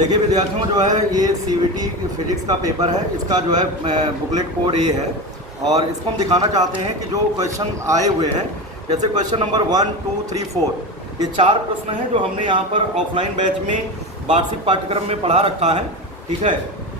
देखिए विद्यार्थियों, जो है ये सीवीटी फिजिक्स का पेपर है, इसका जो है बुकलेट कोड ये है और इसको हम दिखाना चाहते हैं कि जो क्वेश्चन आए हुए हैं, जैसे क्वेश्चन नंबर 1, 2, 3, 4, ये 4 प्रश्न हैं जो हमने यहाँ पर ऑफलाइन बैच में वार्षिक पाठ्यक्रम में पढ़ा रखा है। ठीक है,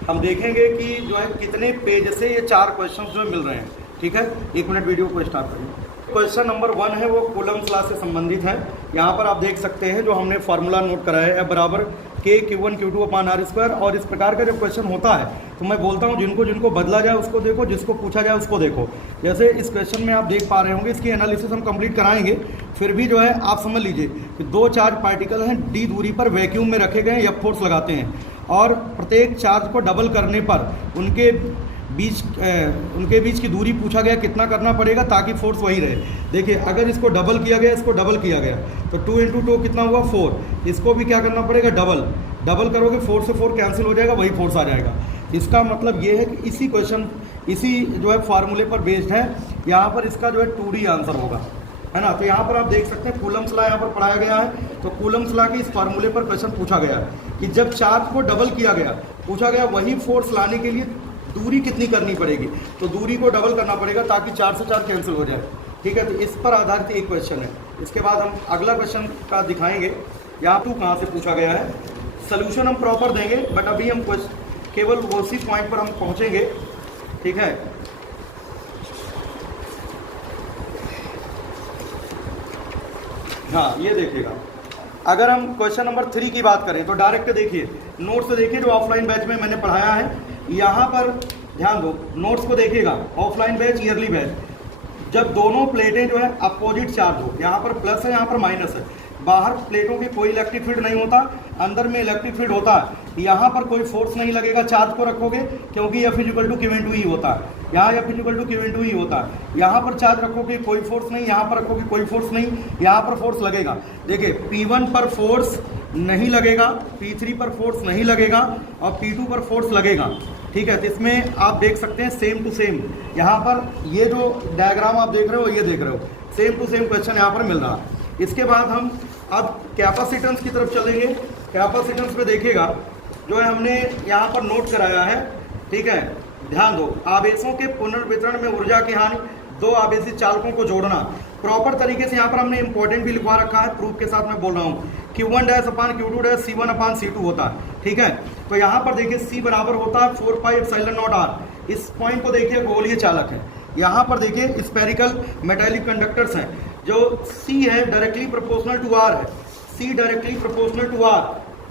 हम देखेंगे कि जो है कितने पेज से ये 4 क्वेश्चन जो मिल रहे हैं। ठीक है, 1 मिनट वीडियो को स्टार्ट करें। क्वेश्चन नंबर 1 है वो कूलम्स लॉ से संबंधित है। यहाँ पर आप देख सकते हैं जो हमने फार्मूला नोट कराया है, बराबर K Q1 Q2 upon R square. और इस प्रकार का जब क्वेश्चन होता है तो मैं बोलता हूँ जिनको जिनको बदला जाए उसको देखो, जिसको पूछा जाए उसको देखो। जैसे इस क्वेश्चन में आप देख पा रहे होंगे, इसकी एनालिसिस हम कंप्लीट कराएंगे, फिर भी जो है आप समझ लीजिए कि 2 चार्ज पार्टिकल हैं, d दूरी पर वैक्यूम में रखे गए, F फोर्स लगाते हैं और प्रत्येक चार्ज को डबल करने पर उनके बीच की दूरी पूछा गया कितना करना पड़ेगा ताकि फोर्स वही रहे। देखिए अगर इसको डबल किया गया, इसको डबल किया गया तो 2 × 2 कितना हुआ 4। इसको भी क्या करना पड़ेगा, डबल करोगे, 4 से 4 कैंसिल हो जाएगा, वही फोर्स आ जाएगा। इसका मतलब ये है कि इसी क्वेश्चन इसी जो है फार्मूले पर बेस्ड है। यहाँ पर इसका जो है 2D आंसर होगा, है ना। तो यहाँ पर आप देख सकते हैं कूलम्स लॉ यहाँ पर पढ़ाया गया है। तो कूलम्स लॉ के इस फार्मूले पर क्वेश्चन पूछा गया है कि जब चार्ज को डबल किया गया, पूछा गया वही फोर्स लाने के लिए दूरी कितनी करनी पड़ेगी, तो दूरी को डबल करना पड़ेगा ताकि 4 से 4 कैंसिल हो जाए। ठीक है, तो इस पर आधारित एक क्वेश्चन है। इसके बाद हम अगला क्वेश्चन का दिखाएंगे। यहाँ 2 कहाँ से पूछा गया है, सोल्यूशन हम प्रॉपर देंगे, बट अभी हम केवल उसी पॉइंट पर हम पहुँचेंगे। ठीक है, हाँ ये देखिएगा, अगर हम क्वेश्चन नंबर 3 की बात करें तो डायरेक्ट देखिए, नोट्स से देखिए जो ऑफलाइन बैच में मैंने पढ़ाया है। यहाँ पर ध्यान दो, नोट्स को देखिएगा, ऑफलाइन बैच ईयरली बैच, जब दोनों प्लेटें जो है अपोजिट चार्ज हो, यहाँ पर प्लस है यहाँ पर माइनस है, बाहर प्लेटों के कोई इलेक्ट्रिक फील्ड नहीं होता, अंदर में इलेक्ट्रिक फील्ड होता है, यहाँ पर कोई फोर्स नहीं लगेगा चार्ज को रखोगे क्योंकि F = Q × E होता है, यहाँ F = Q × E होता है। यहाँ पर चार्ज रखोगे कोई फोर्स नहीं, यहाँ पर रखोगे कोई फोर्स नहीं, यहाँ पर फोर्स लगेगा। देखिए P1 पर फोर्स नहीं लगेगा, P3 पर फोर्स नहीं लगेगा और P2 पर फोर्स लगेगा। ठीक है, तो इसमें आप देख सकते हैं सेम टू सेम, यहाँ पर ये जो डायग्राम आप देख रहे हो, ये देख रहे हो, सेम टू सेम क्वेश्चन यहाँ पर मिल रहा है। इसके बाद हम अब कैपेसिटेंस की तरफ चलेंगे। कैपेसिटेंस पे देखिएगा जो है हमने यहाँ पर नोट कराया है। ठीक है, ध्यान दो, आवेशों के पुनर्वितरण में ऊर्जा की हानि, 2 आवेशित चालकों को जोड़ना प्रॉपर तरीके से। यहाँ पर हमने इंपॉर्टेंट भी लिखवा रखा है, प्रूफ के साथ मैं बोल रहा हूँ। Q1 अपान Q2 C1/C2 होता है। ठीक है, तो यहाँ पर देखिए C बराबर होता है 4πε0r। इस पॉइंट को देखिए, गोलीय चालक है। यहाँ पर देखिए स्पेरिकल मेटालिक कंडक्टर्स हैं, जो C है डायरेक्टली प्रोपोर्शनल टू R है, C directly proportional to R।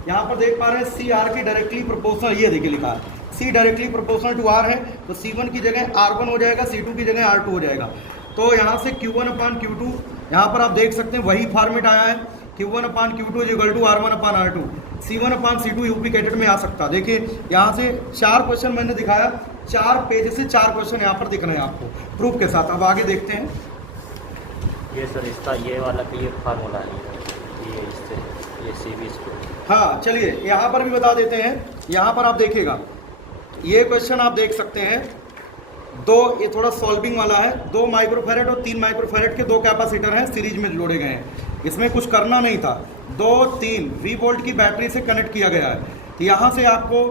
यहाँ पर देख पा रहे हैं C R की डायरेक्टली प्रोपोर्शनल, ये देखिए लिखा है C directly proportional to R है, तो C1 की जगह R1 हो जाएगा, C2 की जगह R2 हो जाएगा। तो यहाँ से Q1/Q2, यहाँ पर आप देख सकते हैं वही फॉर्मेट आया है, Q1/Q2 = R1/R2, C1/C2 UP CATET में आ सकता है। देखिए यहाँ से 4 क्वेश्चन मैंने दिखाया, 4 पेज से 4 क्वेश्चन यहाँ पर दिख रहे हैं आपको प्रूफ के साथ। अब आगे देखते हैं। ये सर इसका ये वाला का ये फार्मूला है, ये इससे ये सीबीस को। हाँ चलिए यहाँ पर भी बता देते हैं। यहाँ पर आप देखिएगा, ये क्वेश्चन आप देख सकते हैं, ये थोड़ा सॉल्विंग वाला है। 2 माइक्रोफैरेड और 3 माइक्रोफैरेड के 2 कैपेसिटर हैं, सीरीज में जोड़े गए हैं। इसमें कुछ करना नहीं था, 2-3 V की बैटरी से कनेक्ट किया गया है। तो यहाँ से आपको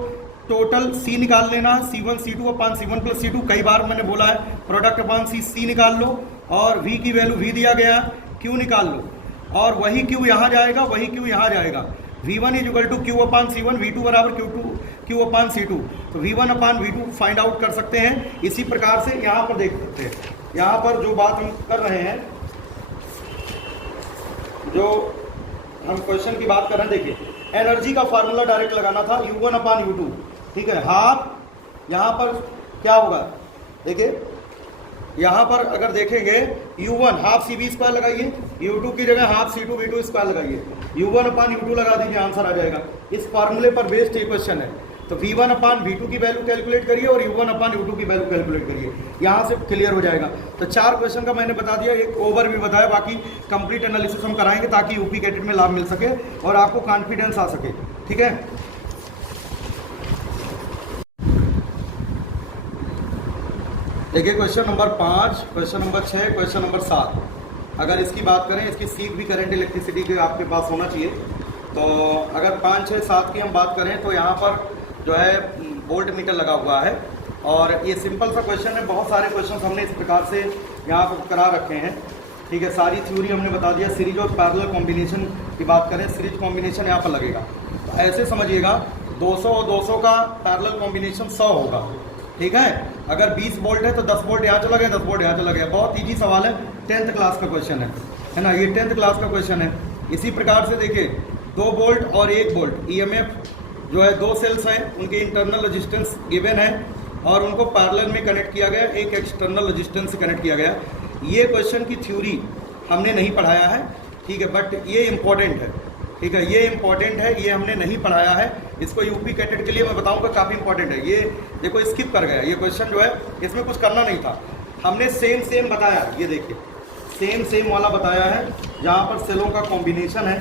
टोटल C निकाल लेना है, C1 C2/C1 + C2। कई बार मैंने बोला है प्रोडक्ट अपान C निकाल लो, और V की वैल्यू V दिया गया है, Q निकाल लो, और वही Q यहाँ जाएगा, वही Q यहाँ जाएगा। V1 = Q/C1, V2 = Q/C2। तो V1/V2 फाइंड आउट कर सकते हैं। इसी प्रकार से यहाँ पर देख सकते हैं, यहाँ पर जो बात हम कर रहे हैं, जो हम क्वेश्चन की बात कर रहे हैं, देखिए एनर्जी का फार्मूला डायरेक्ट लगाना था, U1/U2। ठीक है, हाफ यहाँ पर क्या होगा, देखिए यहाँ पर अगर देखेंगे U1 हाफ CV² लगाइए, U2 की जगह हाफ C2V2² लगाइए, U1/U2 लगा दीजिए, आंसर आ जाएगा। इस फार्मूले पर बेस्ड ये क्वेश्चन है। तो V1/V2 की वैल्यू कैलकुलेट करिए और U1/U2 की वैल्यू कैलकुलेट करिए, यहाँ से क्लियर हो जाएगा। तो 4 क्वेश्चन का मैंने बता दिया, एक ओवर भी बताया, बाकी कंप्लीट एनालिसिस हम कराएंगे ताकि यूपी कैटेट में लाभ मिल सके और आपको कॉन्फिडेंस आ सके। ठीक है, देखिए question number 5, question number 6, question number 7। अगर इसकी बात करें, इसकी सीख भी करंट इलेक्ट्रिसिटी के आपके पास होना चाहिए। तो अगर 5, 6, 7 की हम बात करें तो यहाँ पर जो है वोल्ट मीटर लगा हुआ है और ये सिंपल सा क्वेश्चन है। बहुत सारे क्वेश्चन हमने इस प्रकार से यहाँ पर करा रखे हैं, ठीक है। सारी थ्योरी हमने बता दिया। सीरीज और पैरेलल कॉम्बिनेशन की बात करें, सीरीज कॉम्बिनेशन यहाँ पर लगेगा, तो ऐसे समझिएगा 200 और 200 का पैरेलल कॉम्बिनेशन 100 होगा, ठीक है। अगर 20 वोल्ट है तो 10 वोल्ट यहाँ चला गया, 10 वोल्ट यहाँ चला गया। बहुत ईजी सवाल है, 10th क्लास का क्वेश्चन है ना, ये 10th क्लास का क्वेश्चन है। इसी प्रकार से देखिए 2 वोल्ट और 1 वोल्ट ईएमएफ जो है 2 सेल्स हैं, उनके इंटरनल रेजिस्टेंस गिवन है और उनको पैरेलल में कनेक्ट किया गया, एक एक्सटर्नल रेजिस्टेंस से कनेक्ट किया गया। ये क्वेश्चन की थ्योरी हमने नहीं पढ़ाया है, ठीक है, बट ये इम्पॉर्टेंट है, ठीक है, ये इम्पॉर्टेंट है, ये हमने नहीं पढ़ाया है। इसको यूपी कैडेट के लिए मैं बताऊंगा, काफ़ी इंपॉर्टेंट है। ये देखो स्किप कर गया ये क्वेश्चन जो है, इसमें कुछ करना नहीं था, हमने सेम बताया। ये देखिए सेम वाला बताया है, जहाँ पर सेलों का कॉम्बिनेशन है,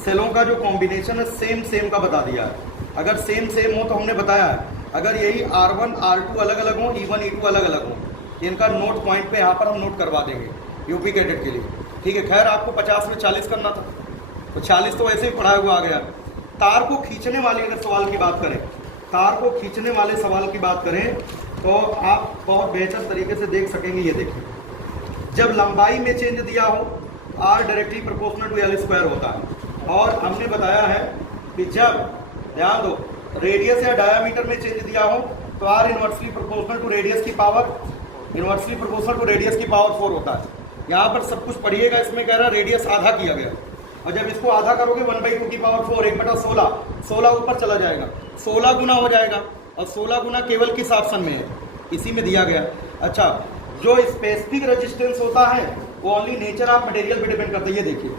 सेलों का जो कॉम्बिनेशन है सेम का बता दिया है। अगर सेम हो तो हमने बताया है। अगर यही R1 R2 अलग अलग हो, E1 E2 अलग अलग हो, इनका नोट पॉइंट पे यहाँ पर हम नोट करवा देंगे यूपी कैडेट के लिए, ठीक है। खैर आपको 50 में 40 करना था, तो 40 तो वैसे ही पढ़ाया हुआ आ गया। तार को खींचने वाले अगर सवाल की बात करें, तार को खींचने वाले सवाल की बात करें तो आप बहुत बेहतर तरीके से देख सकेंगे। ये देखिए, जब लंबाई में चेंज दिया हो R directly proportional to L square होता है, और हमने बताया है कि जब ध्यान दो रेडियस या डायामीटर में चेंज दिया हो तो R inversely proportional to radius की पावर 4 होता है। यहाँ पर सब कुछ पढ़िएगा, इसमें कह रहा है रेडियस आधा किया गया, और जब इसको आधा करोगे 1/2 की पावर 4 1/16 ऊपर चला जाएगा, 16 गुना हो जाएगा, और 16 गुना केवल किस ऑप्शन में है, इसी में दिया गया। अच्छा, जो स्पेसिफिक रेजिस्टेंस होता है वो ओनली नेचर ऑफ मटेरियल पे डिपेंड करता है। ये देखिए,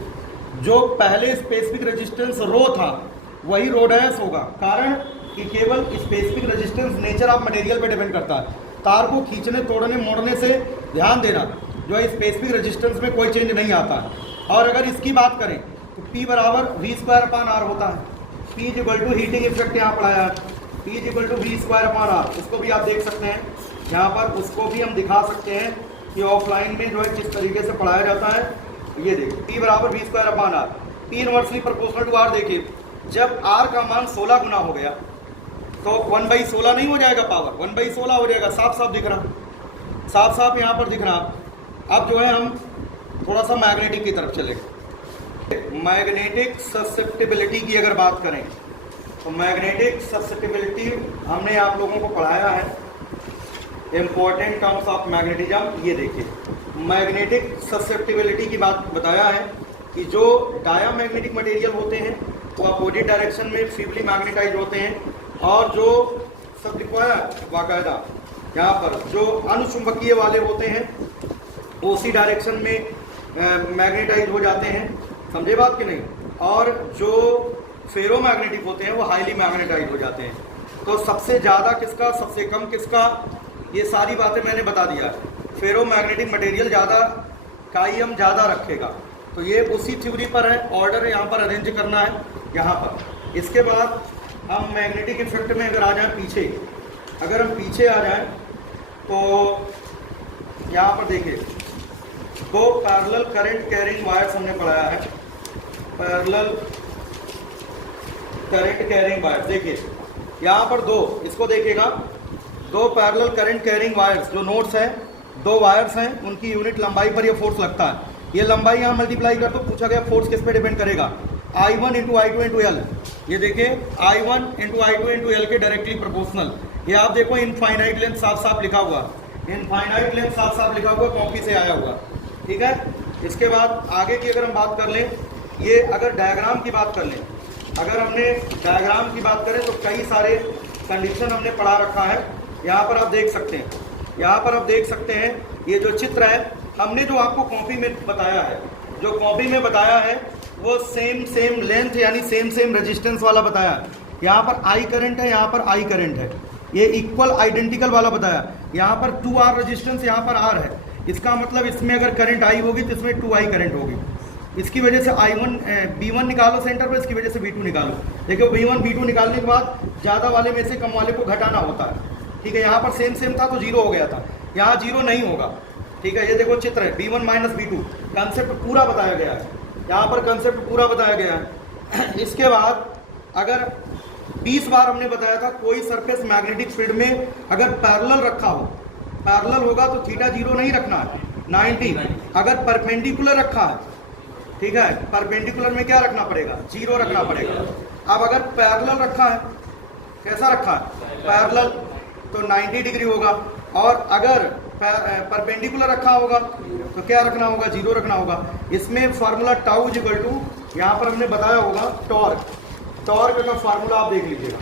जो पहले स्पेसिफिक रेजिस्टेंस रो था वही रो डैश होगा, कारण कि केवल specific resistance nature of material पे डिपेंड करता है। तार को खींचने तोड़ने मोड़ने से ध्यान देना, जो है स्पेसिफिक रेजिस्टेंस में कोई चेंज नहीं आता है। और अगर इसकी बात करें तो P बराबर V²/R होता है। P = हीटिंग इफेक्ट यहाँ पढ़ाया है, P = V²/R। इसको भी आप देख सकते हैं यहाँ पर, उसको भी हम दिखा सकते हैं कि ऑफलाइन में जो है किस तरीके से पढ़ाया जाता है। ये देखिए, P बराबर V²/R, P inversely proportional to R। देखिए, जब R का मान 16 गुना हो गया तो 1/16 नहीं हो जाएगा, पावर 1/16 हो जाएगा। साफ दिख रहा, साफ यहाँ पर दिख रहा। अब जो है हम थोड़ा सा मैग्नेटिक की तरफ चलेंगे। मैग्नेटिक ससेप्टिबिलिटी की अगर बात करें तो मैग्नेटिक ससेप्टिबिलिटी हमने आप लोगों को पढ़ाया है, इंपॉर्टेंट टर्म्स ऑफ मैग्नेटिज्म। ये देखिए, मैग्नेटिक ससेप्टिबिलिटी की बात बताया है कि जो डायामैग्नेटिक मटेरियल होते हैं वो अपोजिट डायरेक्शन में फीबली मैग्नेटाइज होते हैं, और जो सब लिखवाया बाकायदा यहाँ पर, जो अनुचुंबकीय वाले होते हैं वो उसी डायरेक्शन में मैग्नेटाइज हो जाते हैं। समझे बात कि नहीं? और जो फेरोमैग्नेटिक होते हैं वो हाईली मैग्नेटाइज हो जाते हैं। तो सबसे ज़्यादा किसका, सबसे कम किसका, ये सारी बातें मैंने बता दिया। फेरोमैग्नेटिक मटेरियल ज़्यादा काइम ज़्यादा रखेगा, तो ये उसी थ्योरी पर है। ऑर्डर यहाँ पर अरेंज करना है यहाँ पर। इसके बाद हम मैग्नेटिक इफेक्ट में अगर आ जाएं पीछे, अगर हम पीछे आ जाएं तो यहाँ पर देखिए, 2 पैरेलल करंट कैरिंग वायर्स हमने पढ़ाया है, पैरेलल करंट कैरिंग वायर्स। देखिए यहाँ पर 2, इसको देखिएगा, 2 पैरेलल करंट कैरिंग वायर्स, जो नोड्स हैं, 2 वायर्स हैं, उनकी यूनिट लंबाई पर ये फोर्स लगता है। ये लंबाई यहाँ मल्टीप्लाई कर, तो पूछा गया फोर्स किस पे डिपेंड करेगा, I1 × I2 × L। ये देखिए, I1 × I2 × L के डायरेक्टली प्रोपोर्शनल। ये आप देखो इनफाइनाइट लेंथ साफ लिखा हुआ, इनफाइनाइट लेंथ साफ लिखा हुआ, कॉपी से आया हुआ, ठीक है। इसके बाद आगे की अगर हम बात कर लें, ये अगर डायग्राम की बात कर लें, अगर हमने डायग्राम की बात करें तो कई सारे कंडीशन हमने पढ़ा रखा है। यहाँ पर आप देख सकते हैं, यहाँ पर आप देख सकते हैं, ये जो चित्र है हमने जो आपको कॉपी में बताया है, जो कॉपी में बताया है वो सेम लेंथ यानी सेम रेजिस्टेंस वाला बताया। यहाँ पर I करंट है, यहाँ पर I करंट है, ये इक्वल आइडेंटिकल वाला बताया। यहाँ पर 2R रेजिस्टेंस, यहाँ पर R है। इसका मतलब इसमें अगर करंट I होगी तो इसमें 2I करंट होगी। इसकी वजह से B1 निकालो सेंटर पर, इसकी वजह से B2 निकालो। देखो B1 B2 निकालने के बाद ज़्यादा वाले में से कम वाले को घटाना होता है, ठीक है। यहाँ पर सेम था तो 0 हो गया था, यहाँ 0 नहीं होगा, ठीक है। ये देखो चित्र है, B1 - B2, कंसेप्ट पूरा बताया गया है, यहाँ पर कंसेप्ट पूरा बताया गया है, इसके बाद अगर 20 बार हमने बताया था कोई सरफेस मैग्नेटिक फील्ड में अगर पैरेलल रखा हो, पैरेलल होगा तो थीटा 0 नहीं रखना है 90। अगर परपेंडिकुलर रखा है, ठीक है, परपेंडिकुलर में क्या रखना पड़ेगा 0 रखना पड़ेगा। अब अगर पैरेलल रखा है, कैसा रखा है पैरेलल, तो 90 डिग्री होगा। और अगर परपेंडिकुलर रखा होगा तो क्या रखना होगा 0 रखना होगा। इसमें formula tau is equal to, यहाँ पर हमने बताया होगा टॉर्क, टॉर्क का फार्मूला आप देख लीजिएगा।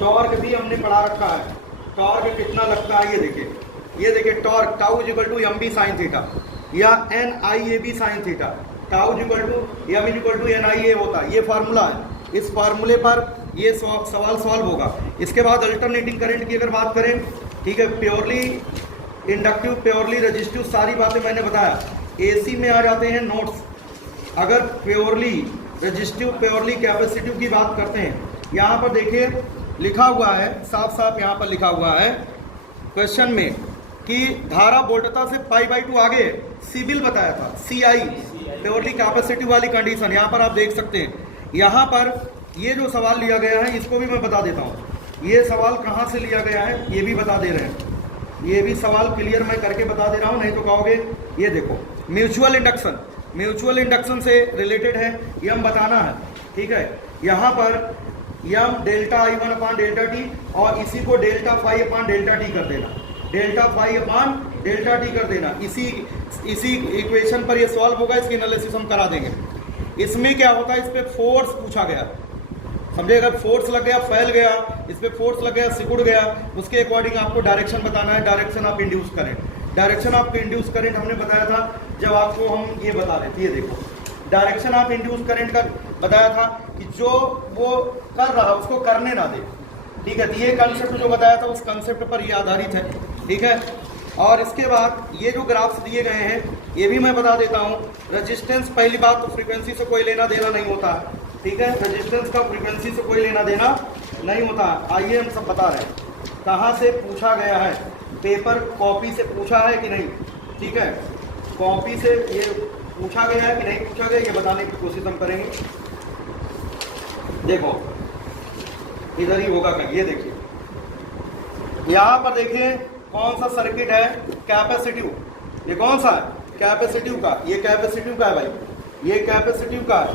टॉर्क भी हमने पढ़ा रखा है, टॉर्क कितना लगता है ये देखिए torque tau is equal to M B sine theta या N I A B sine theta, tau is equal to M is equal to N I A होता है, ये फार्मूला है। इस फार्मूले पर ये सवाल सॉल्व होगा। इसके बाद अल्टरनेटिंग करंट की अगर बात करें, ठीक है, प्योरली इंडक्टिव, प्योरली रेजिस्टिव, सारी बातें मैंने बताया। एसी में आ जाते हैं नोट्स। अगर प्योरली रेजिस्टिव, प्योरली कैपेसिटिव की बात करते हैं, यहाँ पर देखिए लिखा हुआ है, साफ साफ यहाँ पर लिखा हुआ है क्वेश्चन में कि धारा वोल्टता से π/2 आगे सिविल बताया था, CI प्योरली कैपेसिटिव वाली कंडीशन। यहाँ पर आप देख सकते हैं, यहाँ पर ये जो सवाल लिया गया है इसको भी मैं बता देता हूँ। ये सवाल कहाँ से लिया गया है ये भी बता दे रहे हैं, ये भी सवाल क्लियर मैं करके बता दे रहा हूँ, नहीं तो कहोगे। ये देखो म्यूचुअल इंडक्शन, म्यूचुअल इंडक्शन से रिलेटेड है, ये हम बताना है, ठीक है। यहाँ पर M delta I1 upon delta t और इसी को delta phi upon delta t कर देना, delta phi upon delta t कर देना। इसी इक्वेशन पर ये सॉल्व होगा, इसकी एनालिसिस हम करा देंगे। इसमें क्या होता है, इस पर फोर्स पूछा गया, समझे, अगर फोर्स लग गया, फैल गया, इस पर फोर्स लग गया, सिकुड़ गया, उसके अकॉर्डिंग आपको डायरेक्शन बताना है, direction of induce current. Direction of induce current हमने बताया था जब आपको हम ये बता रहे थे, ये देखो डायरेक्शन ऑफ इंड्यूस करंट का बताया था कि जो वो कर रहा उसको करने ना दे, ठीक है। तो ये कंसेप्ट जो बताया था उस कंसेप्ट पर ये आधारित है, ठीक है। और इसके बाद ये जो ग्राफ्स दिए गए हैं ये भी मैं बता देता हूँ। रेजिस्टेंस, पहली बात तो फ्रीक्वेंसी से कोई लेना देना नहीं होता, ठीक है, रेजिस्टेंस का फ्रीक्वेंसी से कोई लेना देना नहीं होता। आइए हम सब बता रहे हैं कहाँ से पूछा गया है, पेपर कॉपी से पूछा है कि नहीं, ठीक है, कॉपी से ये पूछा गया है कि नहीं पूछा गया, ये बताने की कोशिश हम करेंगे। देखो इधर ही होगा कहीं, ये देखिए यहाँ पर देखिए कौन सा सर्किट है, कैपेसिटिव, ये कौन सा है कैपेसिटिव का, ये कैपेसिटिव का है भाई, ये कैपेसिटिव का है।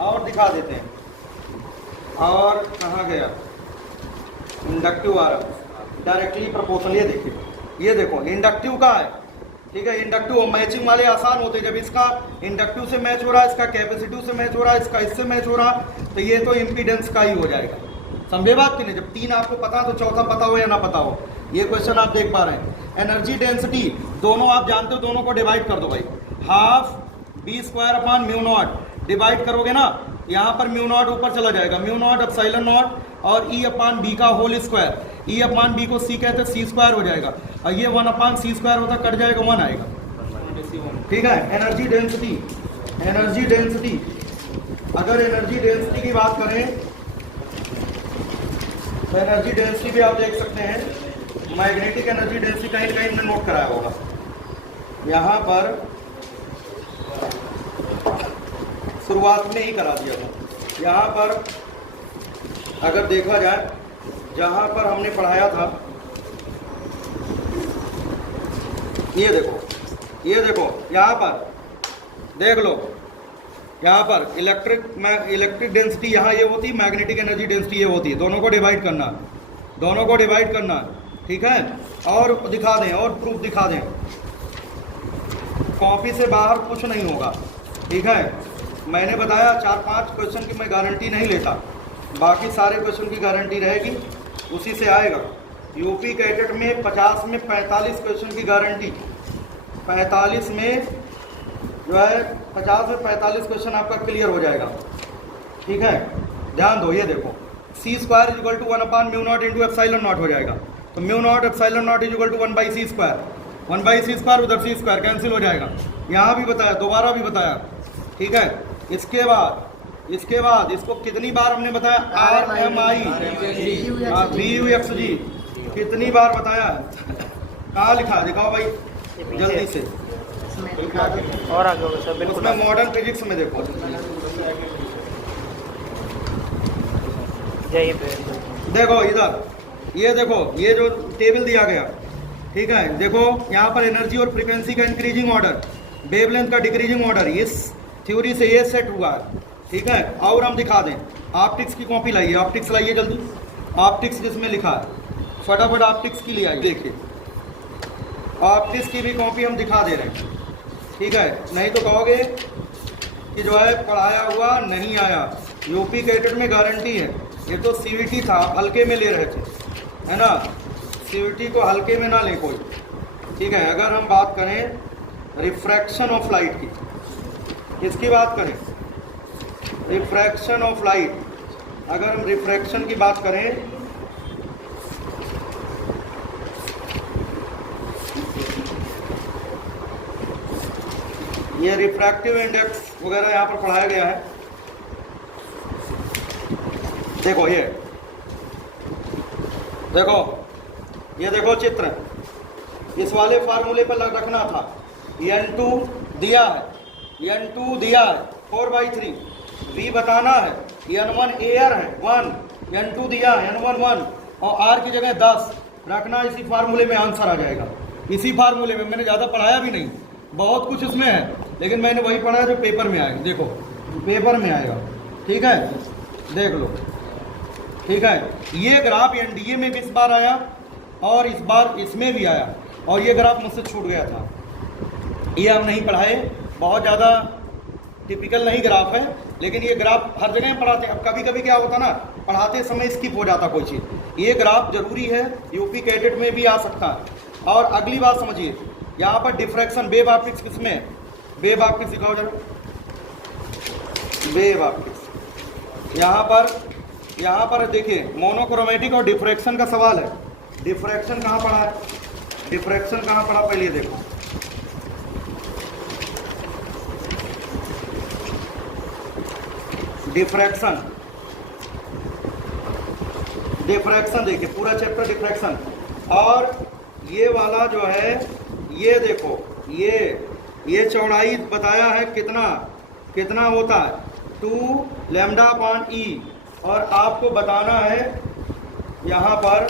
और दिखा देते हैं, और कहाँ गया इंडक्टिव आ रहा, डायरेक्टली प्रोपोर्शनल, ये देखिए, ये देखो इंडक्टिव का है, ठीक है। इंडक्टिव मैचिंग वाले आसान होते हैं, जब इसका इंडक्टिव से मैच हो रहा है, इसका कैपेसिटिव से मैच हो रहा है, इसका इससे मैच हो रहा, तो ये तो इम्पीडेंस का ही हो जाएगा। समझे बात कि नहीं, जब 3 आपको पता तो चौथा पता हो या ना पता हो। ये क्वेश्चन आप देख पा रहे हैं। एनर्जी डेंसिटी दोनों आप जानते हो, दोनों को डिवाइड कर दो भाई, half b² upon mu not, divide करोगे ना, यहाँ पर म्यू नॉट ऊपर चला जाएगा, म्यू नॉट एप्सिलॉन नॉट और E अपान बी का होल स्क्वायर, E अपान बी को C कहते हैं, C² हो जाएगा, और ये 1 अपान C² होता, कट जाएगा, 1 आएगा, ठीक है। एनर्जी डेंसिटी, एनर्जी डेंसिटी, अगर एनर्जी डेंसिटी की बात करें तो एनर्जी डेंसिटी भी आप देख सकते हैं, मैग्नेटिक एनर्जी डेंसिटी कहीं ना कहीं हमने नोट कराया होगा। यहाँ पर शुरुआत में ही करा दिया था। यहाँ पर अगर देखा जाए, जहाँ पर हमने पढ़ाया था, ये देखो, ये देखो, यहाँ पर देख लो, यहाँ पर इलेक्ट्रिक डेंसिटी यहाँ ये होती, मैग्नेटिक एनर्जी डेंसिटी ये होती है, दोनों को डिवाइड करना, दोनों को डिवाइड करना, ठीक है। और दिखा दें, और प्रूफ दिखा दें, कॉपी से बाहर कुछ नहीं होगा, ठीक है। मैंने बताया 4-5 क्वेश्चन की मैं गारंटी नहीं लेता, बाकी सारे क्वेश्चन की गारंटी रहेगी, उसी से आएगा। यूपी कैडेट में 50 में 45 क्वेश्चन की गारंटी, 45 में जो है 50 में 45 क्वेश्चन आपका क्लियर हो जाएगा, ठीक है। ध्यान दो, ये देखो C² is equal to 1 upon mu naught into epsilon naught हो जाएगा, तो mu naught epsilon naught is equal to 1/C², 1/C² उधर C² कैंसिल हो जाएगा। यहाँ भी बताया, दोबारा भी बताया, ठीक है। इसके बाद इसको कितनी बार हमने बताया, RMI VUXG, कितनी बार बताया, कहाँ लिखा है दिखाओ भाई जल्दी से, और आगे होगा सर, बिल्कुल उसमें मॉडर्न फिजिक्स में देखो, यहीं पे देखो इधर, ये देखो ये जो टेबल दिया गया, ठीक है, देखो यहाँ पर एनर्जी और फ्रीक्वेंसी का इंक्रीजिंग ऑर्डर, वेवलेंथ का डिक्रीजिंग ऑर्डर, इस थ्योरी से ये सेट हुआ है, ठीक है। और हम दिखा दें, ऑप्टिक्स की कॉपी लाइए, ऑप्टिक्स लाइए जल्दी, ऑप्टिक्स जिसमें लिखा है, फटाफट ऑप्टिक्स की ले आइए। देखिए ऑप्टिक्स की भी कॉपी हम दिखा दे रहे हैं, ठीक है, नहीं तो कहोगे कि जो है पढ़ाया हुआ नहीं आया। यूपी कैडेट में गारंटी है, ये तो सीवीटी था, हल्के में ले रहे थे, है ना, सीवीटी को हल्के में ना ले कोई, ठीक है। अगर हम बात करें रिफ्रैक्शन ऑफ लाइट की, इसकी बात करें रिफ्रैक्शन ऑफ लाइट, अगर हम रिफ्रैक्शन की बात करें, ये रिफ्रैक्टिव इंडेक्स वगैरह यहाँ पर पढ़ाया गया है। देखो ये देखो चित्र, इस वाले फार्मूले पर रखना था, n2 दिया है, n2 दिया है 4/3, v बताना है, n1 एयर है 1, n2 दिया है n1 1, और r की जगह 10 रखना, इसी फार्मूले में आंसर आ जाएगा। इसी फार्मूले में, मैंने ज़्यादा पढ़ाया भी नहीं, बहुत कुछ इसमें है, लेकिन मैंने वही पढ़ा है जो पेपर में आएगा। देखो पेपर में आएगा, ठीक है, देख लो, ठीक है। ये ग्राफ एनडीए में भी इस बार आया और इस बार इसमें भी आया, और ये ग्राफ मुझसे छूट गया था, ये हम नहीं पढ़ाए, बहुत ज़्यादा टिपिकल नहीं ग्राफ है, लेकिन ये ग्राफ हर जगह पढ़ाते हैं। अब कभी कभी क्या होता ना, पढ़ाते समय स्किप हो जाता कोई चीज़, ये ग्राफ जरूरी है, यूपी कैडेट में भी आ सकता है। और अगली बात समझिए, यहाँ पर डिफ्रैक्शन, वेव ऑप्टिक्स किसमें, वेव ऑप्टिक्स दिखाओ जरा, वेव ऑप्टिक्स, यहाँ पर देखिए मोनोक्रोमेटिक और डिफ्रैक्शन का सवाल है। डिफ्रैक्शन कहाँ पढ़ा है, डिफ्रैक्शन कहाँ पढ़ा, पहले देखो, डिफ्रैक्शन देखिए पूरा चैप्टर डिफ्रैक्शन, और ये वाला जो है, ये देखो ये चौड़ाई बताया है कितना होता है 2 λ/e, और आपको बताना है यहाँ पर,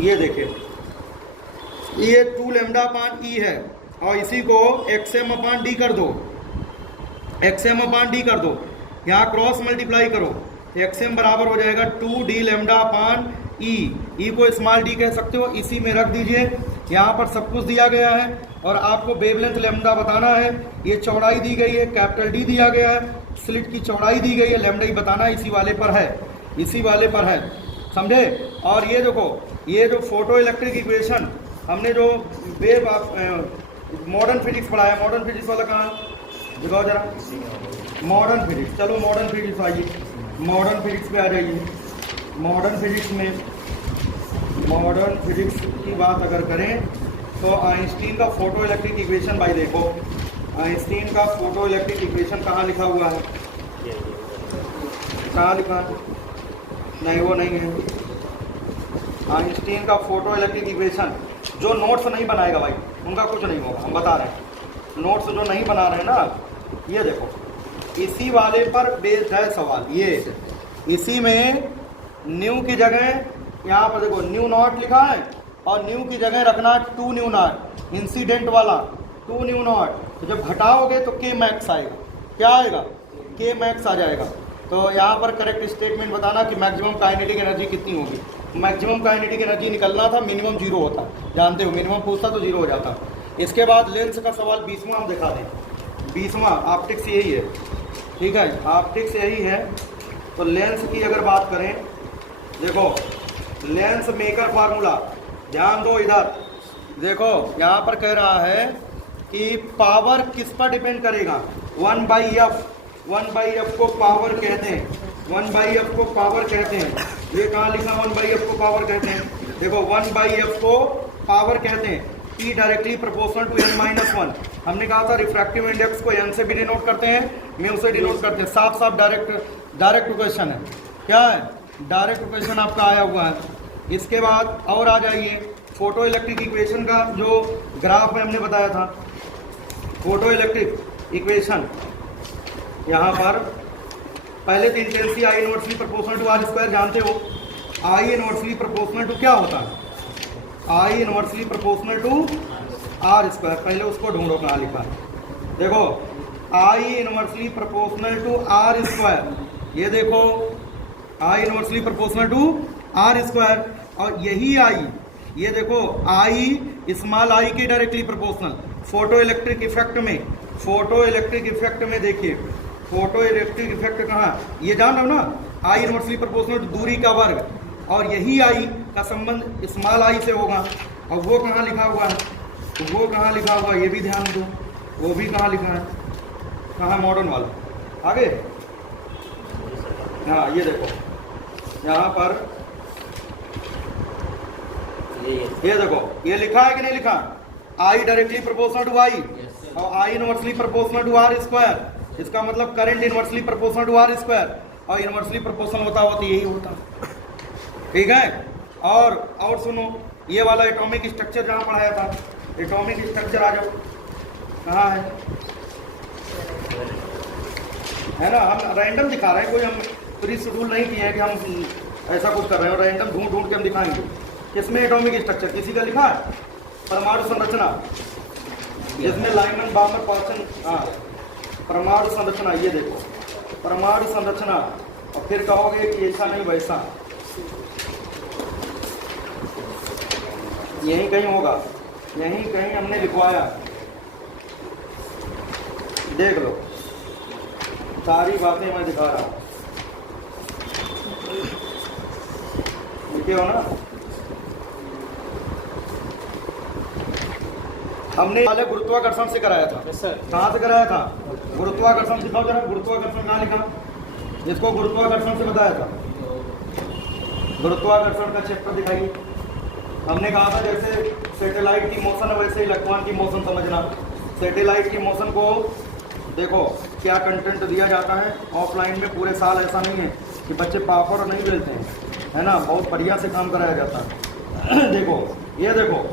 ये देखिए ये 2 λ/e है, और इसी को xm/d कर दो, xm/d कर दो, यहाँ क्रॉस मल्टीप्लाई करो, xm बराबर हो जाएगा 2d λ/e, ई को स्मॉल डी कह सकते हो, इसी में रख दीजिए। यहाँ पर सब कुछ दिया गया है, और आपको वेवलेंथ लैम्डा बताना है, ये चौड़ाई दी गई है, कैपिटल डी दिया गया है, स्लिट की चौड़ाई दी गई है, लैम्डा ही बताना इसी वाले पर है, इसी वाले पर है, समझे। और ये देखो, ये जो फोटो इलेक्ट्रिक इक्वेशन हमने जो वेव मॉडर्न फिजिक्स पढ़ाया, मॉडर्न फिजिक्स वाला कहाँ दिखाओ जरा, मॉडर्न फिजिक्स, चलो मॉडर्न फिजिक्स आइए, मॉडर्न फिजिक्स पे आ जाइए। मॉडर्न फिजिक्स में, मॉडर्न फिजिक्स की बात अगर करें तो आइंस्टीन का फोटो इलेक्ट्रिक इक्वेशन, भाई देखो आइंस्टीन का फोटो इलेक्ट्रिक इक्वेशन कहाँ लिखा हुआ है, कहाँ लिखा है, नहीं वो नहीं है। आइंस्टीन का फोटो इलेक्ट्रिक इक्वेशन, जो नोट्स नहीं बनाएगा भाई उनका कुछ नहीं होगा, हम बता रहे हैं, नोट्स जो नहीं बना रहे हैं ना, ये देखो इसी वाले पर बेस्ड है सवाल, ये इसी में न्यू की जगह यहाँ पर देखो न्यू नॉट लिखा है, और न्यू की जगह रखना 2 न्यू नॉट, इंसिडेंट वाला 2 न्यू नॉट, तो जब घटाओगे तो के मैक्स आएगा, क्या आएगा, के मैक्स आ जाएगा। तो यहाँ पर करेक्ट स्टेटमेंट बताना कि मैक्सिमम काइनेटिक एनर्जी कितनी होगी। मैक्सिमम काइनेटिक एनर्जी निकलना था, मिनिमम 0 होता, जानते हो, मिनिमम पूछता तो 0 हो जाता। इसके बाद लेंस का सवाल 20वां हम दिखा दें, 20वां ऑप्टिक्स यही है, ठीक है, ऑप्टिक्स यही है। तो लेंस की अगर बात करें, देखो लेंस मेकर फार्मूला, ध्यान दो इधर, देखो यहाँ पर कह रहा है कि पावर किस पर डिपेंड करेगा, 1/f, 1/f को पावर कहते हैं, 1/f को पावर कहते हैं। ये कहाँ लिखा 1/f को पावर कहते हैं, देखो 1/f को पावर कहते हैं, P directly proportional to n-1। हमने कहा था रिफ्रैक्टिव इंडेक्स को n से भी डिनोट करते हैं, म्यू से डिनोट करते हैं, साफ साफ डायरेक्ट इक्वेशन है, क्या है, डायरेक्ट इक्वेशन आपका आया हुआ है। इसके बाद और आ जाइए, फोटो इलेक्ट्रिक इक्वेशन का जो ग्राफ में हमने बताया था, फोटो इलेक्ट्रिक इक्वेशन, यहाँ पर पहले तो intensity I inversely proportional to R square जानते हो। आई इनवर्सली प्रोपोर्शनल टू क्या होता है? I inversely proportional to R square. पहले उसको ढूंढो कहाँ लिखा है। देखो I inversely proportional to R square, ये देखो I inversely proportional to R square. और यही आई, ये देखो आई स्मॉल आई के directly proportional. Photoelectric effect में, फोटो इलेक्ट्रिक इफेक्ट में देखिए, फोटो इलेक्ट्रिक इफेक्ट कहाँ, ये जान रहे हो ना, आई इनवर्सली प्रोपोर्शनल टू दूरी का वर्ग, और यही आई का संबंध स्मॉल आई से होगा। और वो कहाँ लिखा हुआ है, वो कहाँ लिखा हुआ है ये भी ध्यान दो, वो भी कहाँ लिखा है, कहाँ मॉडर्न वाला आगे, हाँ ये देखो यहाँ पर, ये देखो ये लिखा है कि नहीं लिखा, I directly proportional to I और I inversely proportional to R square. इसका मतलब current inversely proportional to R square, और इनवर्सली प्रोपोर्शनल होता तो यही होता। ठीक है, और सुनो, ये वाला एटॉमिक स्ट्रक्चर जहाँ पढ़ाया था, एटॉमिक स्ट्रक्चर आ जाओ, कहाँ है ना, हम रैंडम दिखा रहे हैं, कोई हम प्री शेड्यूल नहीं किए हैं कि हम ऐसा कुछ कर रहे हैं, और रैंडम ढूंढ ढूंढ के हम दिखाएंगे। किसमें एटॉमिक स्ट्रक्चर किसी का लिखा है, परमाणु संरचना, जिसमें लाइमन बामर पाचन, हाँ परमाणु संरचना, ये देखो परमाणु संरचना, और फिर कहोगे कि ऐसा नहीं वैसा, यहीं कहीं होगा, यहीं कहीं हमने लिखवाया, देख लो सारी बातें मैं दिखा रहा हूँ, लिखे हो ना। हमने वाले गुरुत्वाकर्षण से कराया था, कहाँ से कराया था, गुरुत्वाकर्षण। दिखाओ जरा गुरुत्वाकर्षण कहाँ लिखा, जिसको गुरुत्वाकर्षण से बताया था, गुरुत्वाकर्षण का चैप्टर दिखाइए। हमने कहा था जैसे सैटेलाइट की मोशन है वैसे इलेक्ट्रॉन की मोशन समझना। सैटेलाइट की मोशन को देखो क्या कंटेंट दिया जाता है ऑफलाइन में, पूरे साल ऐसा नहीं है कि बच्चे पापड़ नहीं बेलते हैं, है ना, बहुत बढ़िया से काम कराया जाता है। देखो ये देखो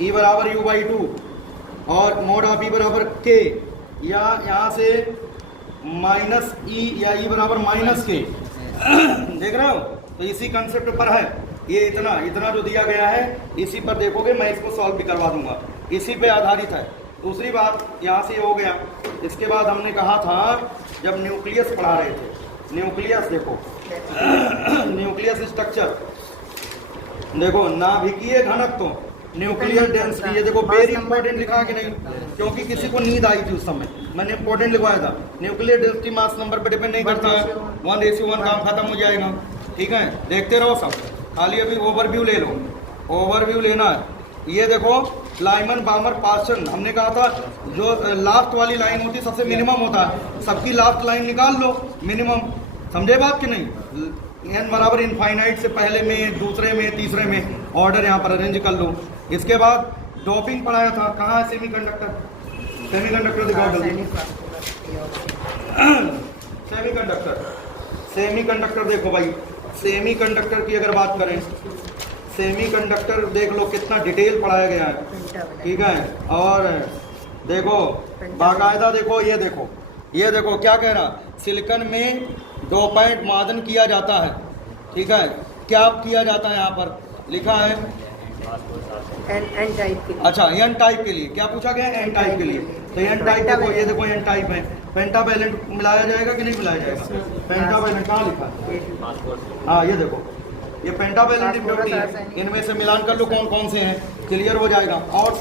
E बराबर U/2 और मोड ऑफ E बराबर K, या यहाँ से माइनस E या E बराबर माइनस K, देख रहे हो, तो इसी कंसेप्ट पर है ये, इतना जो दिया गया है इसी पर देखोगे, मैं इसको सॉल्व भी करवा दूंगा, इसी पे आधारित है। दूसरी बात यहाँ से हो गया। इसके बाद हमने कहा था जब न्यूक्लियस पढ़ा रहे थे, न्यूक्लियस देखो न्यूक्लियस स्ट्रक्चर देखो, नाभिकीय घनत्व, न्यूक्लियर डेंसिटी, ये देखो वेरी इंपॉर्टेंट लिखा कि नहीं, क्योंकि किसी को नींद आई थी उस समय, मैंने इंपॉर्टेंट लिखवाया था। न्यूक्लियर डेंसिटी मास नंबर पर डिपेंड नहीं करता है, 1:1 काम खत्म हो जाएगा। ठीक है, देखते रहो सब, खाली अभी ओवरव्यू ले लो, ओवरव्यू लेना है। ये देखो लाइमन बामर पाचन, हमने कहा था जो लास्ट वाली लाइन होती है सबसे मिनिमम होता है, सबकी लास्ट लाइन निकाल लो मिनिमम, समझे बात कि नहीं। n बराबर इनफाइनाइट से पहले में, दूसरे में, तीसरे में ऑर्डर यहाँ पर अरेंज कर लो। इसके बाद डोपिंग पढ़ाया था, कहाँ है सेमीकंडक्टर, सेमीकंडक्टर दिखाओ जल्दी, सेमीकंडक्टर देखो भाई, सेमीकंडक्टर की अगर बात करें, सेमीकंडक्टर देख लो कितना डिटेल पढ़ाया गया है। ठीक है, और देखो बाकायदा देखो, ये देखो क्या कह रहा, सिलिकॉन में डोपाइंट मादन किया जाता है। ठीक है, क्या किया जाता है, यहाँ पर लिखा है एन टाइप के, अच्छा एन टाइप के लिए, क्या पूछा गया, एन टाइप के लिए। तो एन टाइप देखो, ये देखो एन टाइप है, पेंटावैलेंट मिलाया जाएगा कि नहीं मिलाया जाएगा, पेंटावैलेंट कहाँ लिखा है, हाँ ये देखो ये पेंटावैलेंट इम्प्योरिटी है, इनमें से मिलान कर लो कौन कौन से हैं, क्लियर हो जाएगा। और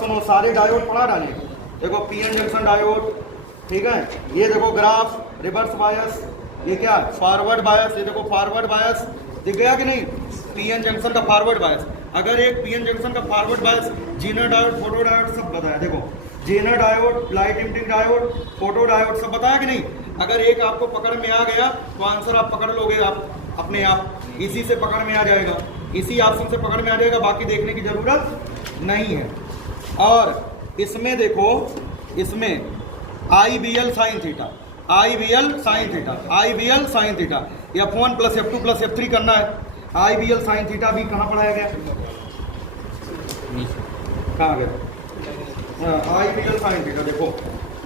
सुनो सारे डायोड पढ़ा डाले, देखो पीएन जंक्शन डायोड, ठीक है, ये देखो ग्राफ, रिवर्स बायस, ये क्या फॉरवर्ड बायस, ये देखो फॉरवर्ड बायस दिख गया कि नहीं, पीएन जंक्शन का फॉरवर्ड बायस। अगर एक पीएन जंक्शन का forward bias, Zener diode, photo diode सब बताया, देखो Zener diode, light emitting diode, photo diode सब बताया कि नहीं। अगर एक आपको पकड़ में आ गया तो आंसर आप पकड़ लोगे, आप अपने आप इसी से पकड़ में आ जाएगा, इसी ऑप्शन से पकड़ में आ जाएगा, बाकी देखने की जरूरत नहीं है। और इसमें देखो, इसमें IBL sine theta, IBL sine theta, IBL sine theta, F1 + F2 + F3 करना है। IBL साइन थीटा भी कहाँ पढ़ाया गया, कहाँ गया, आई वी एल साइन थीटा देखो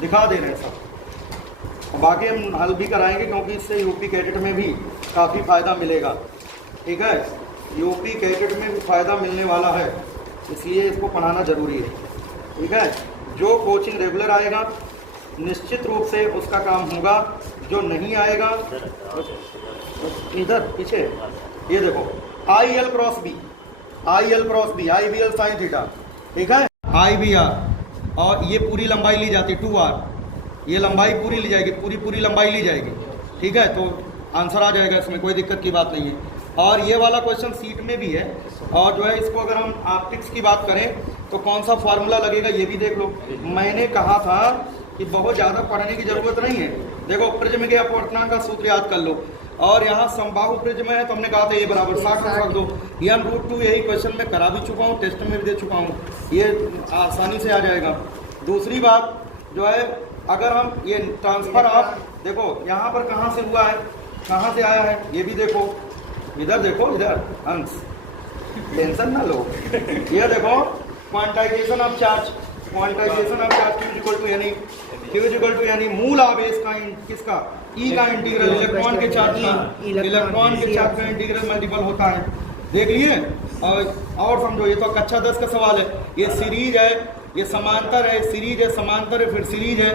दिखा दे रहे हैं सब। बाकी हम हल भी कराएंगे क्योंकि इससे यूपी कैडेट में भी काफ़ी फ़ायदा मिलेगा। ठीक है, यूपी कैडेट में भी फ़ायदा मिलने वाला है, इसलिए इसको पढ़ाना ज़रूरी है। ठीक है, जो कोचिंग रेगुलर आएगा निश्चित रूप से उसका काम होगा, जो नहीं आएगा इधर पीछे ये देखो I L cross B, I L cross B, I V L sine theta. ठीक है, आई वी आर और ये पूरी लंबाई ली जाती है 2r, ये लंबाई पूरी ली जाएगी, पूरी लंबाई ली जाएगी। ठीक है, तो आंसर आ जाएगा, इसमें कोई दिक्कत की बात नहीं है। और ये वाला क्वेश्चन सीट में भी है, और जो है इसको अगर हम ऑप्टिक्स की बात करें तो कौन सा फार्मूला लगेगा ये भी देख लो। मैंने कहा था कि बहुत ज़्यादा पढ़ने की ज़रूरत नहीं है। देखो प्रिज्म के अपवर्तनांक का सूत्र याद कर लो, और यहाँ समबाहु प्रिज्म है तो हमने कहा था ये बराबर 60 रख दो, ये हम √2 यही क्वेश्चन में करा भी चुका हूँ, टेस्ट में भी दे चुका हूँ, ये आसानी से आ जाएगा। दूसरी बात जो है, अगर हम ये ट्रांसफ़र आप देखो यहाँ पर कहाँ से हुआ है, कहाँ से आया है ये भी देखो, इधर देखो, इधर अंश, टेंशन ना लो। ये देखो quantization of charge, quantization of charge Q equal to यानी मूल आवेश का किसका E का इंटीग्रल, इलेक्ट्रॉन के चार्ज का, इलेक्ट्रॉन के चार्ज का इंटीग्रल मल्टीपल होता है। देख लिए, और समझो, ये तो कक्षा 10 का सवाल है। ये सीरीज है, ये समांतर है, सीरीज है, समांतर है, फिर सीरीज है।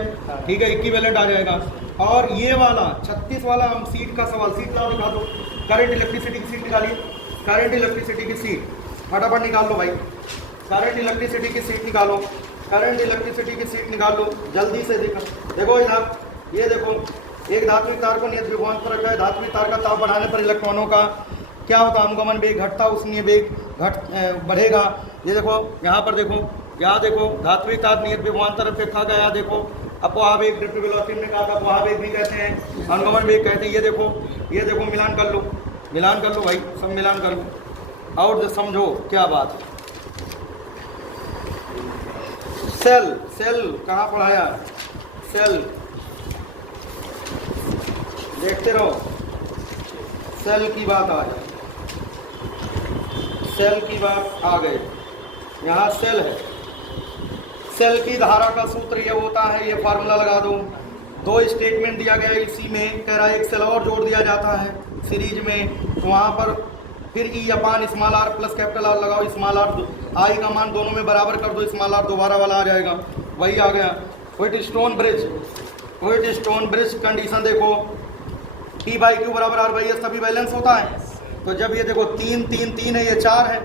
ठीक है, इक्विवेलेंट आ जाएगा। और ये वाला 36 वाला हम सीट का सवाल, सीट लाओ दिखा दो, करंट इलेक्ट्रिसिटी की सीट निकालिए, करंट इलेक्ट्रिसिटी की सीट फटाफट निकाल लो भाई, करंट इलेक्ट्रिसिटी की सीट निकालो, करंट इलेक्ट्रिसिटी की सीट निकाल लो जल्दी से। देखो इधर, ये देखो, एक धात्विक तार को नियत विभवांतर पर रखा है, धात्विक तार का ताप बढ़ाने पर इलेक्ट्रॉनों का क्या होता है, अनुगमन वेग घटता, उसमें वेग बढ़ेगा। ये देखो यहाँ पर देखो, यहाँ देखो धात्विक तार नियत विभवांतर पे रखा गया, देखो अपवाह वेग, ड्रिफ्ट वेलोसिटी में कहा था अपवाह वेग भी कहते हैं, अनुगमन वेग कहते हैं। ये देखो मिलान कर लो, मिलान कर लो भाई, सब मिलान कर लो और जो समझो क्या बात है। सेल, सेल कहाँ पढ़ाया, सेल देखते रहो, सेल की बात आ जाए, सेल की बात आ गई। यहाँ सेल है, सेल की धारा का सूत्र ये होता है, ये फार्मूला लगा दो। दो स्टेटमेंट दिया गया इसी में, कह रहा है एक सेल और जोड़ दिया जाता है सीरीज में, तो वहाँ पर फिर E अपान small r plus capital R लगाओ, स्मॉल r I का मान दोनों में बराबर कर दो, स्मॉल r दोबारा वाला आ जाएगा, वही आ गया। व्हिटस्टोन ब्रिज, व्हिटस्टोन ब्रिज कंडीशन देखो, P/Q बराबर R/S तभी बैलेंस होता है। तो जब ये देखो 3 3 3 है, ये 4 है,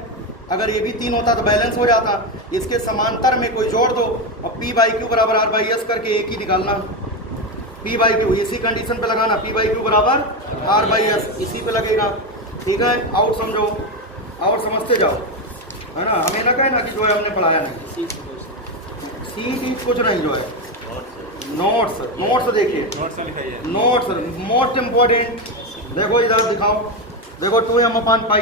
अगर ये भी 3 होता तो बैलेंस हो जाता। इसके समांतर में कोई जोड़ दो और P/Q बराबर R/S करके एक ही निकालना, P/Q इसी कंडीशन पे लगाना, P/Q बराबर R/S इसी पे लगेगा। ठीक है, और समझो और समझते जाओ, है ना, हमें ना कहे ना कि जो है हमने पढ़ाया नहीं, सीट कुछ नहीं, जो है नोट्स, नोट्स देखिए, नोट्स मोस्ट इम्पोर्टेंट। देखो इधर दिखाओ, देखो 2m/π,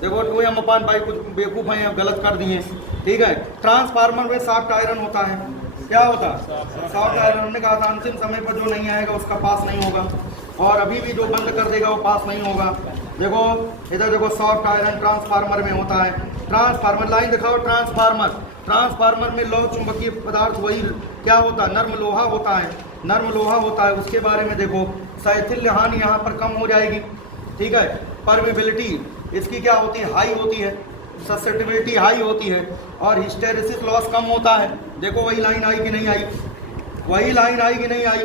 देखो 2m/π कुछ बेवकूफ़ हैं, गलत कर दिए। ठीक है, ट्रांसफार्मर में सॉफ्ट आयरन होता है, क्या होता है, सॉफ्ट आयरन। हमने कहा था अंतिम समय पर जो नहीं आएगा उसका पास नहीं होगा, और अभी भी जो बंद कर देगा वो पास नहीं होगा। देखो इधर देखो, सॉफ्ट आयरन ट्रांसफार्मर में होता है। ट्रांसफार्मर लाइन दिखाओ, ट्रांसफार्मर, ट्रांसफार्मर में लौह चुंबकीय पदार्थ वही क्या होता है, नर्म लोहा होता है, नर्म लोहा होता है। उसके बारे में देखो, शैथिल्य हानि यहाँ पर कम हो जाएगी। ठीक है, परमेबिलिटी इसकी क्या होती है, हाई होती है, ससेप्टिबिलिटी हाई होती है, और हिस्टेरिसिस लॉस कम होता है। देखो वही लाइन आई कि नहीं आई, वही लाइन आई कि नहीं आई,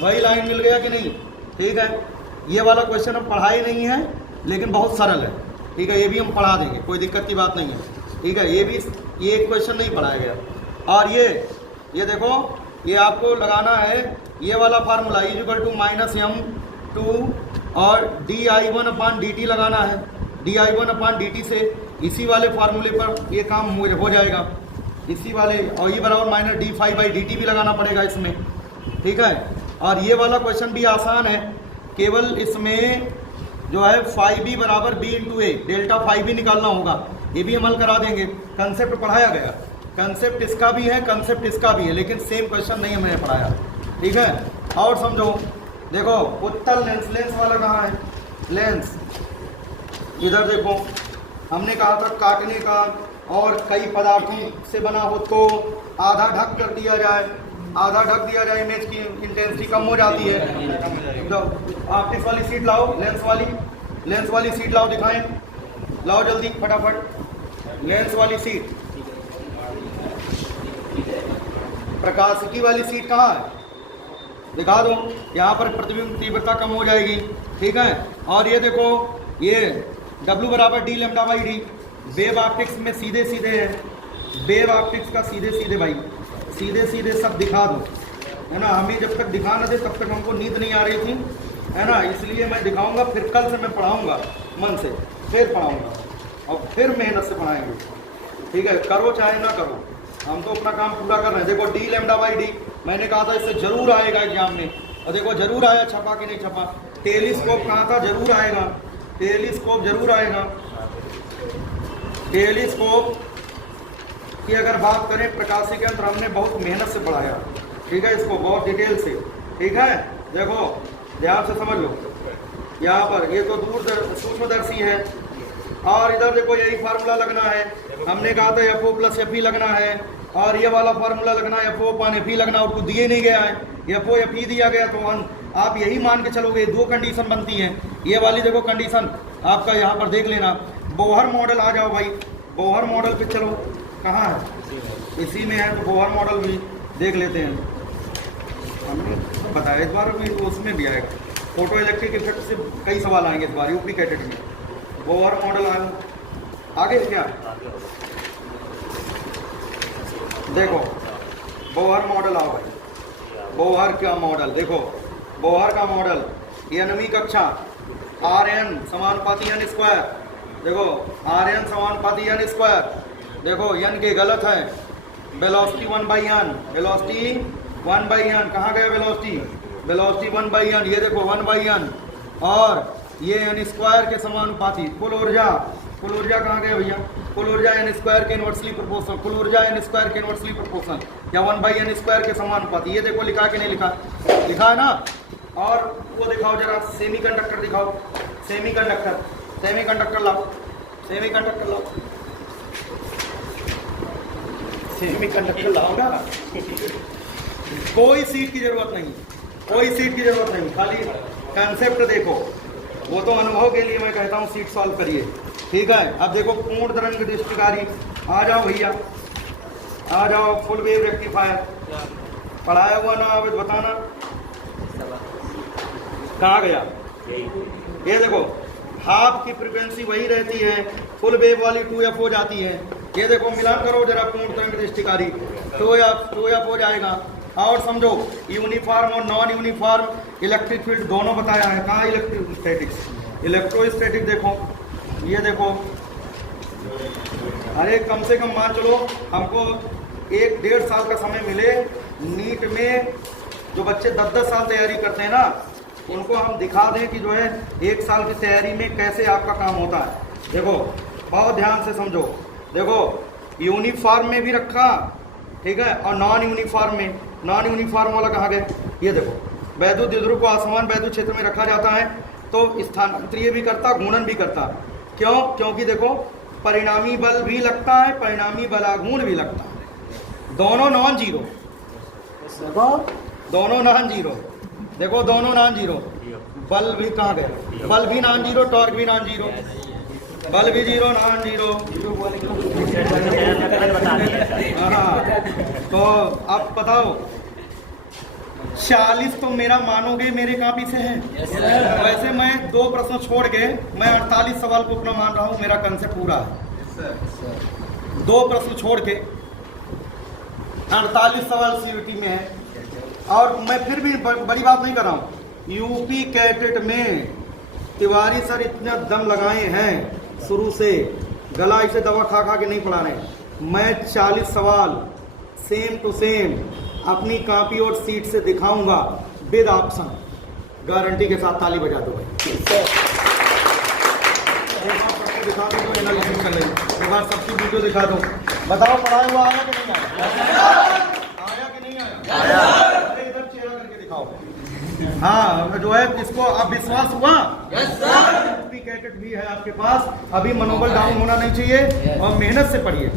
वही लाइन मिल गया कि नहीं। ठीक है, ये वाला क्वेश्चन हम पढ़ाए नहीं है लेकिन बहुत सरल है। ठीक है, ये भी हम पढ़ा देंगे, कोई दिक्कत की बात नहीं है। ठीक है, ये भी, ये एक क्वेश्चन नहीं पढ़ाया गया। और ये देखो, ये आपको लगाना है ये वाला फार्मूला E=-m2 और di1/dt लगाना है, di1/dt से इसी वाले फार्मूले पर ये काम हो जाएगा, इसी वाले, और E बराबर -d∅/dt भी लगाना पड़ेगा इसमें। ठीक है, और ये वाला क्वेश्चन भी आसान है, केवल इसमें जो है φb बराबर b/a, डेल्टा φb निकालना होगा, ये भी अमल करा देंगे। कंसेप्ट पढ़ाया गया, कंसेप्ट इसका भी है, कंसेप्ट इसका भी है, लेकिन सेम क्वेश्चन नहीं हमने पढ़ाया। ठीक है, और समझो, देखो उत्तल लेंस, लेंस वाला कहाँ है, लेंस इधर देखो, हमने कहा था काटने का और कई पदार्थों से बना हो तो आधा ढक कर दिया जाए, आधा ढक दिया जाए, इमेज की इंटेंसिटी कम हो जाती है। ऑप्टिक्स वाली सीट लाओ, लेंस वाली सीट लाओ, दिखाएं, लाओ जल्दी फटाफट लेंस वाली सीट। प्रकाशिकी वाली सीट कहाँ है, दिखा दो। यहाँ पर प्रतिबिंब तीव्रता कम हो जाएगी, ठीक है। और ये देखो, ये W बराबर d lambda by D wave optics में सीधे सीधे है, वेव ऑप्टिक्स का सीधे सीधे भाई, सीधे सीधे सब दिखा दो, है ना। हमें जब तक दिखा ना दे तब तक हमको नींद नहीं आ रही थी, है ना, इसलिए मैं दिखाऊंगा, फिर कल से मैं पढ़ाऊंगा मन से, फिर पढ़ाऊंगा और फिर मेहनत से पढ़ाएंगे, ठीक है। करो चाहे ना करो, हम तो अपना काम पूरा कर रहे हैं। देखो d लैम्डा बाई डी मैंने कहा था इससे जरूर आएगा एग्जाम में, और देखो जरूर आया, छपा कि नहीं छपा। टेलीस्कोप कहा था, जरूर आएगा, टेलीस्कोप जरूर आएगा। टेलीस्कोप की अगर बात करें, प्रकाशी के अंदर हमने बहुत मेहनत से पढ़ाया, ठीक है, इसको बहुत डिटेल से, ठीक है। देखो ध्यान से समझ लो, यहाँ पर ये तो सूक्ष्मदर्शी है, और इधर देखो यही फार्मूला लगना है, हमने कहा था FO प्लस FE लगना है, और ये वाला फार्मूला लगना है FO अपान FE लगना, और कुछ दिए नहीं गया है, FO FE दिया गया। तो आप यही मान के चलोगे, दो कंडीशन बनती हैं। ये वाली देखो कंडीशन आपका यहाँ पर देख लेना। बोहर मॉडल आ जाओ भाई, बोहर मॉडल पे चलो, कहाँ है, इसी में है, तो बोहर मॉडल भी देख लेते हैं। हमने बताया इस बार भी, उसमें भी आएगा, फोटो इलेक्ट्रिक इफेक्ट से कई सवाल आएंगे इस बार यूपी कैटेट में। बोहर मॉडल आगे क्या, देखो बोहर मॉडल आओ भाई, बोहर का मॉडल देखो, बोहर का मॉडल ये 9वीं कक्षा, Rn समानुपाती n स्क्वायर, देखो Rn समानुपाती n स्क्वायर, देखो n के गलत है, वेलोसिटी 1/n, वेलोसिटी 1/n, कहाँ गया वेलोसिटी, वेलोसिटी 1/n, ये देखो 1/n, और ये n स्क्वायर के समानुपाती। कुल ऊर्जा कहाँ गया भैया, कुल ऊर्जा n स्क्वायर के इनवर्सली प्रोपोर्शनल, कुल ऊर्जा n स्क्वायर के इनवर्सली प्रोपोर्शनल, या 1/n स्क्वायर के समानुपाती। ये देखो लिखा कि नहीं लिखा, लिखा है ना। और वो दिखाओ जरा, सेमीकंडक्टर दिखाओ, सेमीकंडक्टर लाओ, सेमीकंडक्टर लाओ ना। कोई सीट की जरूरत नहीं, खाली कंसेप्ट देखो, वो तो अनुभव के लिए मैं कहता हूँ सीट सॉल्व करिए, ठीक है। अब देखो पूर्ण तरंग दृष्टिकारी, आ जाओ भैया, आ जाओ। फुल वेव रेक्टिफायर पढ़ाया हुआ ना, अब बताना कहाँ गया। ये देखो हाफ की फ्रीक्वेंसी वही रहती है, फुल वेव वाली 2f हो जाती है। ये देखो मिलान करो जरा, पूर्ण तरंग दृष्टिकारी 2f हो जाएगा। और समझो यूनिफॉर्म और नॉन यूनिफॉर्म इलेक्ट्रिक फील्ड दोनों बताया है। कहाँ इलेक्ट्रोस्टैटिक देखो, ये देखो, अरे कम से कम मान चलो हमको 1-1.5 साल का समय मिले, नीट में जो बच्चे 10-10 साल तैयारी करते हैं ना, उनको हम दिखा दें कि जो है 1 साल की तैयारी में कैसे आपका काम होता है। देखो बहुत ध्यान से समझो, देखो यूनिफॉर्म में भी रखा, ठीक है, और नॉन यूनिफॉर्म में, नॉन यूनिफॉर्म वाला कहाँ गए, ये देखो वैद्युत द्विध्रुव को असमान वैद्युत क्षेत्र में रखा जाता है, तो स्थानांतरीय भी करता, गुणन भी करता। क्यों, क्योंकि देखो परिणामी बल भी लगता है, परिणामी बलागुण भी लगता है, दोनों नॉन जीरो, दोनों नॉन जीरो, देखो दोनों नॉन जीरो। बल भी कहाँ गए, बल भी नॉन जीरो, टॉर्क भी नॉन जीरो, बल भी जीरो, नॉन जीरो। हाँ, तो अब बताओ 40 तो मेरा मानोगे मेरे कॉपी से है। वैसे मैं 2 प्रश्न छोड़ के मैं 48 सवाल को अपना मान रहा हूँ, मेरा कंसेप्ट पूरा है। 2 प्रश्न छोड़ के 48 सवाल सीयूटी में है। और मैं फिर भी बड़ी बात नहीं कर रहा हूँ, यूपी कैटेट में तिवारी सर इतना दम लगाए हैं शुरू से, गला इसे दवा खा खा के नहीं पढ़ा रहे। मैं 40 सवाल सेम टू सेम अपनी कॉपी और सीट से दिखाऊंगा विद ऑप्शन, गारंटी के साथ। ताली बजा दो भाई, दिखा दो, एनालिसिस कर लेंगे एक बार, सबकी वीडियो दिखा दो। बताओ पढ़ाया हुआ आया कि नहीं आया, आया कि नहीं आया? अरे इधर चेहरा करके दिखाओ। हाँ जो है, इसको अब विश्वास हुआ। कैटेट भी है आपके पास, अभी मनोबल डाउन होना नहीं चाहिए और मेहनत से पढ़िए,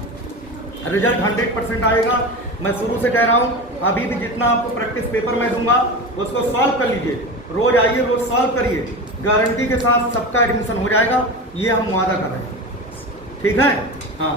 रिजल्ट 100% आएगा। मैं शुरू से कह रहा हूँ, अभी भी जितना आपको प्रैक्टिस पेपर मैं दूंगा उसको सॉल्व कर लीजिए, रोज आइए, रोज सॉल्व करिए, गारंटी के साथ सबका एडमिशन हो जाएगा, ये हम वादा कर रहे हैं। ठीक है, हाँ।